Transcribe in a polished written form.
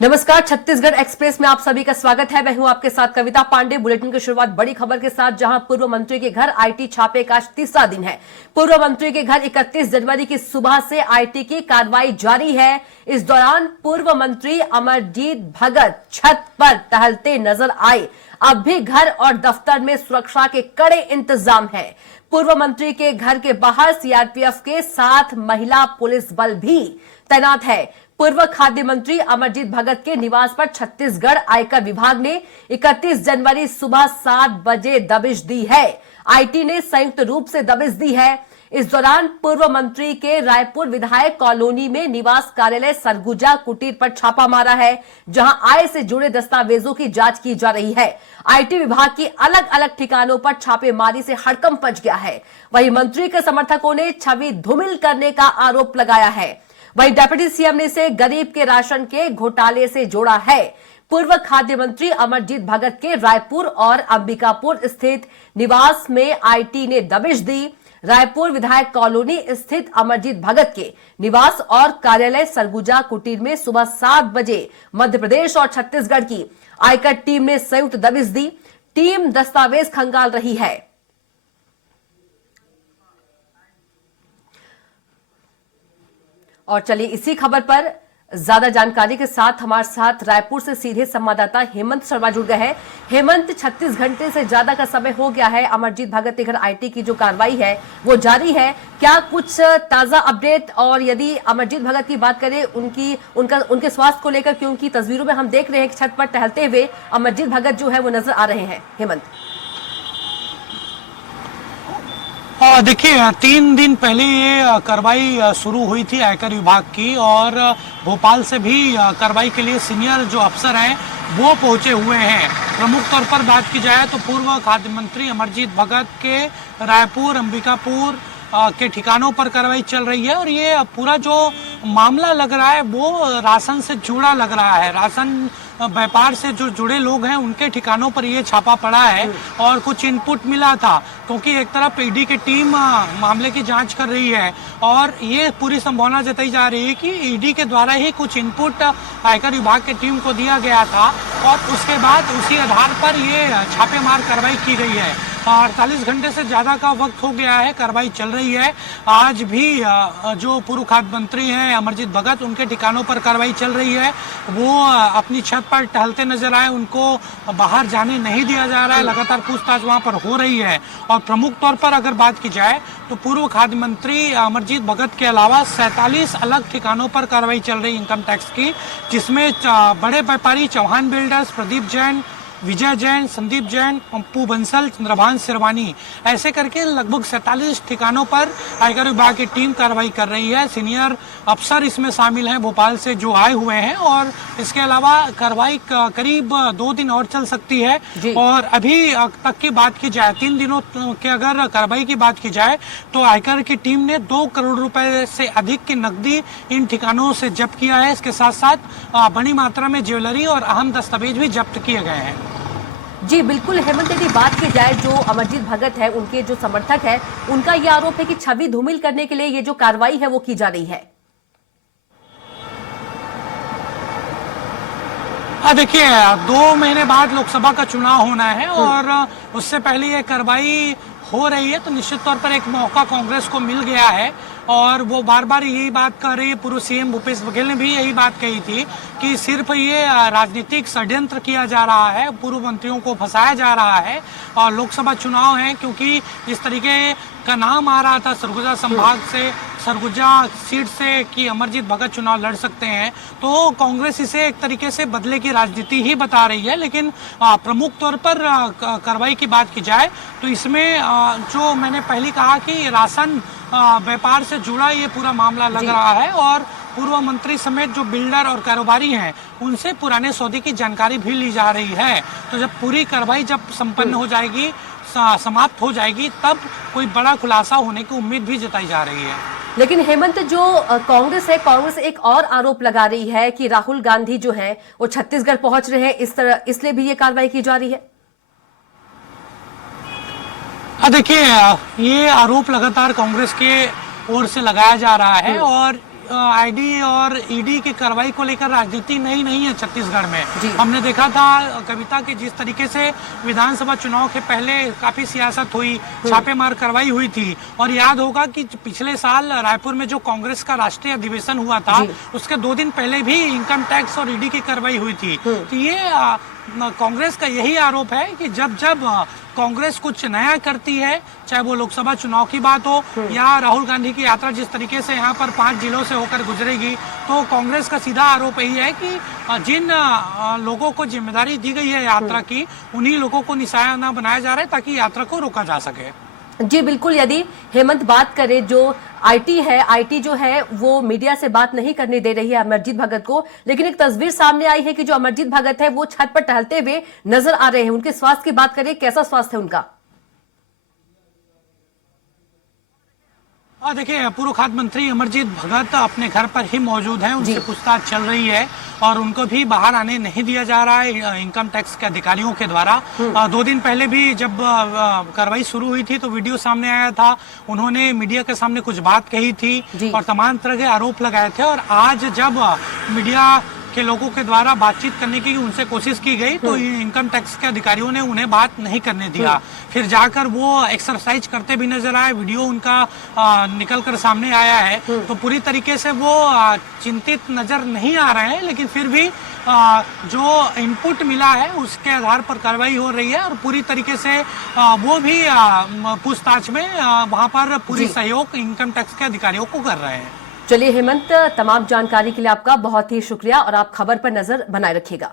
नमस्कार, छत्तीसगढ़ एक्सप्रेस में आप सभी का स्वागत है। मैं हूं आपके साथ कविता पांडे। बुलेटिन की शुरुआत बड़ी खबर के साथ, जहां पूर्व मंत्री के घर आईटी छापे का आज तीसरा दिन है। पूर्व मंत्री के घर 31 जनवरी की सुबह से आईटी की कार्रवाई जारी है। इस दौरान पूर्व मंत्री अमरजीत भगत छत पर टहलते नजर आए। अब भी घर और दफ्तर में सुरक्षा के कड़े इंतजाम है। पूर्व मंत्री के घर के बाहर सीआरपीएफ के साथ महिला पुलिस बल भी तैनात है। पूर्व खाद्य मंत्री अमरजीत भगत के निवास पर छत्तीसगढ़ आयकर विभाग ने 31 जनवरी सुबह 7 बजे दबिश दी है। आईटी ने संयुक्त रूप से दबिश दी है। इस दौरान पूर्व मंत्री के रायपुर विधायक कॉलोनी में निवास कार्यालय सरगुजा कुटीर पर छापा मारा है, जहां आय से जुड़े दस्तावेजों की जांच की जा रही है। आईटी विभाग की अलग अलग ठिकानों पर छापेमारी से हड़कंप मच गया है। वहीं मंत्री के समर्थकों ने छवि धूमिल करने का आरोप लगाया है। वहीं डिप्टी सीएम ने इसे गरीब के राशन के घोटाले से जोड़ा है। पूर्व खाद्य मंत्री अमरजीत भगत के रायपुर और अंबिकापुर स्थित निवास में आईटी ने दबिश दी। रायपुर विधायक कॉलोनी स्थित अमरजीत भगत के निवास और कार्यालय सरगुजा कुटीर में सुबह 7 बजे मध्य प्रदेश और छत्तीसगढ़ की आयकर टीम ने संयुक्त दबिश दी। टीम दस्तावेज खंगाल रही है। और चलिए इसी खबर पर ज्यादा जानकारी के साथ हमारे साथ रायपुर से सीधे संवाददाता हेमंत शर्मा जुड़ गए हैं। हेमंत, 36 घंटे से ज्यादा का समय हो गया है। अमरजीत भगत के घर आईटी की जो कार्रवाई है वो जारी है। क्या कुछ ताजा अपडेट, और यदि अमरजीत भगत की बात करें उनके स्वास्थ्य को लेकर, क्योंकि तस्वीरों में हम देख रहे हैं कि छत पर टहलते हुए अमरजीत भगत जो है वो नजर आ रहे हैं। हेमंत, देखिए, 3 दिन पहले ये कार्रवाई शुरू हुई थी आयकर विभाग की, और भोपाल से भी कार्रवाई के लिए सीनियर जो अफसर हैं वो पहुंचे हुए हैं। प्रमुख तौर पर बात की जाए तो पूर्व खाद्य मंत्री अमरजीत भगत के रायपुर, अंबिकापुर के ठिकानों पर कार्रवाई चल रही है। और ये पूरा जो मामला लग रहा है वो राशन से जुड़ा लग रहा है। राशन व्यापार से जो जुड़े लोग हैं उनके ठिकानों पर ये छापा पड़ा है। और कुछ इनपुट मिला था, क्योंकि एक तरफ ईडी की टीम मामले की जांच कर रही है, और ये पूरी संभावना जताई जा रही है कि ईडी के द्वारा ही कुछ इनपुट आयकर विभाग की टीम को दिया गया था, और उसके बाद उसी आधार पर ये छापेमार कार्रवाई की गई है। 48 घंटे से ज्यादा का वक्त हो गया है, कार्रवाई चल रही है। आज भी जो पूर्व खाद्य मंत्री हैं अमरजीत भगत, उनके ठिकानों पर कार्रवाई चल रही है। वो अपनी छत पर टहलते नजर आए, उनको बाहर जाने नहीं दिया जा रहा है। लगातार पूछताछ वहां पर हो रही है। और प्रमुख तौर पर अगर बात की जाए तो पूर्व खाद्य मंत्री अमरजीत भगत के अलावा 47 अलग ठिकानों पर कार्रवाई चल रही इनकम टैक्स की, जिसमें बड़े व्यापारी चौहान बिल्डर्स, प्रदीप जैन, विजय जैन, संदीप जैन, पप्पू बंसल, चंद्रभान सिरवानी, ऐसे करके लगभग 47 ठिकानों पर आयकर विभाग की टीम कार्रवाई कर रही है। सीनियर अफसर इसमें शामिल हैं भोपाल से जो आए हुए हैं। और इसके अलावा कार्रवाई करीब 2 दिन और चल सकती है। और अभी तक की बात की जाए, 3 दिनों के अगर कार्रवाई की बात की जाए तो आयकर की टीम ने 2 करोड़ रुपए से अधिक की नकदी इन ठिकानों से जब्त किया है। इसके साथ साथ बड़ी मात्रा में ज्वेलरी और अहम दस्तावेज भी जब्त किए गए हैं। जी बिल्कुल हेमंत, यदि बात की जाए जो अमरजीत भगत है, उनके जो समर्थक है, उनका यह आरोप है कि छवि धूमिल करने के लिए ये जो कार्रवाई है वो की जा रही है। देखिए, 2 महीने बाद लोकसभा का चुनाव होना है, और उससे पहले ये कार्रवाई हो रही है, तो निश्चित तौर पर एक मौका कांग्रेस को मिल गया है। और वो बार बार यही बात कर रही है। पूर्व सीएम भूपेश बघेल ने भी यही बात कही थी कि सिर्फ ये राजनीतिक षड्यंत्र किया जा रहा है, पूर्व मंत्रियों को फंसाया जा रहा है। और लोकसभा चुनाव है, क्योंकि इस तरीके का नाम आ रहा था सरगुजा संभाग से, सरगुजा सीट से, कि अमरजीत भगत चुनाव लड़ सकते हैं, तो कांग्रेस इसे एक तरीके से बदले की राजनीति ही बता रही है। लेकिन प्रमुख तौर पर कार्रवाई की बात की जाए तो इसमें जो मैंने पहले कहा कि राशन व्यापार से जुड़ा ये पूरा मामला लग रहा है। और पूर्व मंत्री समेत जो बिल्डर और कारोबारी हैं उनसे पुराने सौदे की जानकारी भी ली जा रही है। तो जब पूरी कार्रवाई जब संपन्न हो जाएगी, समाप्त हो जाएगी, तब कोई बड़ा खुलासा होने की उम्मीद भी जताई जा रही है। लेकिन हेमंत, जो कांग्रेस है, कांग्रेस एक और आरोप लगा रही है कि राहुल गांधी जो है वो छत्तीसगढ़ पहुंच रहे हैं, इसलिए भी ये कार्रवाई की जा रही है। देखिए, ये आरोप लगातार कांग्रेस के ओर से लगाया जा रहा है। और आईडी और ईडी की कार्रवाई को लेकर राजनीति नहीं है छत्तीसगढ़ में। जी। हमने देखा था कविता की जिस तरीके से विधानसभा चुनाव के पहले काफी सियासत हुई, छापेमार कार्रवाई हुई थी। और याद होगा कि पिछले साल रायपुर में जो कांग्रेस का राष्ट्रीय अधिवेशन हुआ था, उसके 2 दिन पहले भी इनकम टैक्स और ईडी की कार्रवाई हुई थी। तो ये कांग्रेस का यही आरोप है कि जब कांग्रेस कुछ नया करती है, चाहे वो लोकसभा चुनाव की बात हो या राहुल गांधी की यात्रा जिस तरीके से यहाँ पर 5 जिलों से होकर गुजरेगी, तो कांग्रेस का सीधा आरोप यही है कि जिन लोगों को जिम्मेदारी दी गई है यात्रा की, उन्हीं लोगों को निशाना बनाया जा रहा है ताकि यात्रा को रोका जा सके। जी बिल्कुल, यदि हेमंत बात करें, जो आईटी जो है वो मीडिया से बात नहीं करने दे रही है अमरजीत भगत को, लेकिन एक तस्वीर सामने आई है कि जो अमरजीत भगत है वो छत पर टहलते हुए नजर आ रहे हैं। उनके स्वास्थ्य की बात करें, कैसा स्वास्थ्य है उनका? देखिए, पूर्व खाद्य मंत्री अमरजीत भगत अपने घर पर ही मौजूद हैं, उनसे पूछताछ चल रही है और उनको भी बाहर आने नहीं दिया जा रहा है इनकम टैक्स के अधिकारियों के द्वारा। 2 दिन पहले भी जब कार्रवाई शुरू हुई थी तो वीडियो सामने आया था, उन्होंने मीडिया के सामने कुछ बात कही थी और तमाम तरह के आरोप लगाए थे। और आज जब मीडिया के लोगों के द्वारा बातचीत करने की उनसे कोशिश की गई तो इनकम टैक्स के अधिकारियों ने उन्हें बात नहीं करने दिया। फिर जाकर वो एक्सरसाइज करते भी नजर आए, वीडियो उनका निकल कर सामने आया है। तो पूरी तरीके से वो चिंतित नजर नहीं आ रहे हैं, लेकिन फिर भी जो इनपुट मिला है उसके आधार पर कार्रवाई हो रही है और पूरी तरीके से वो भी पूछताछ में वहां पर पूरी सहयोग इनकम टैक्स के अधिकारियों को कर रहे हैं। चलिए हेमंत, तमाम जानकारी के लिए आपका बहुत ही शुक्रिया और आप खबर पर नजर बनाए रखिएगा।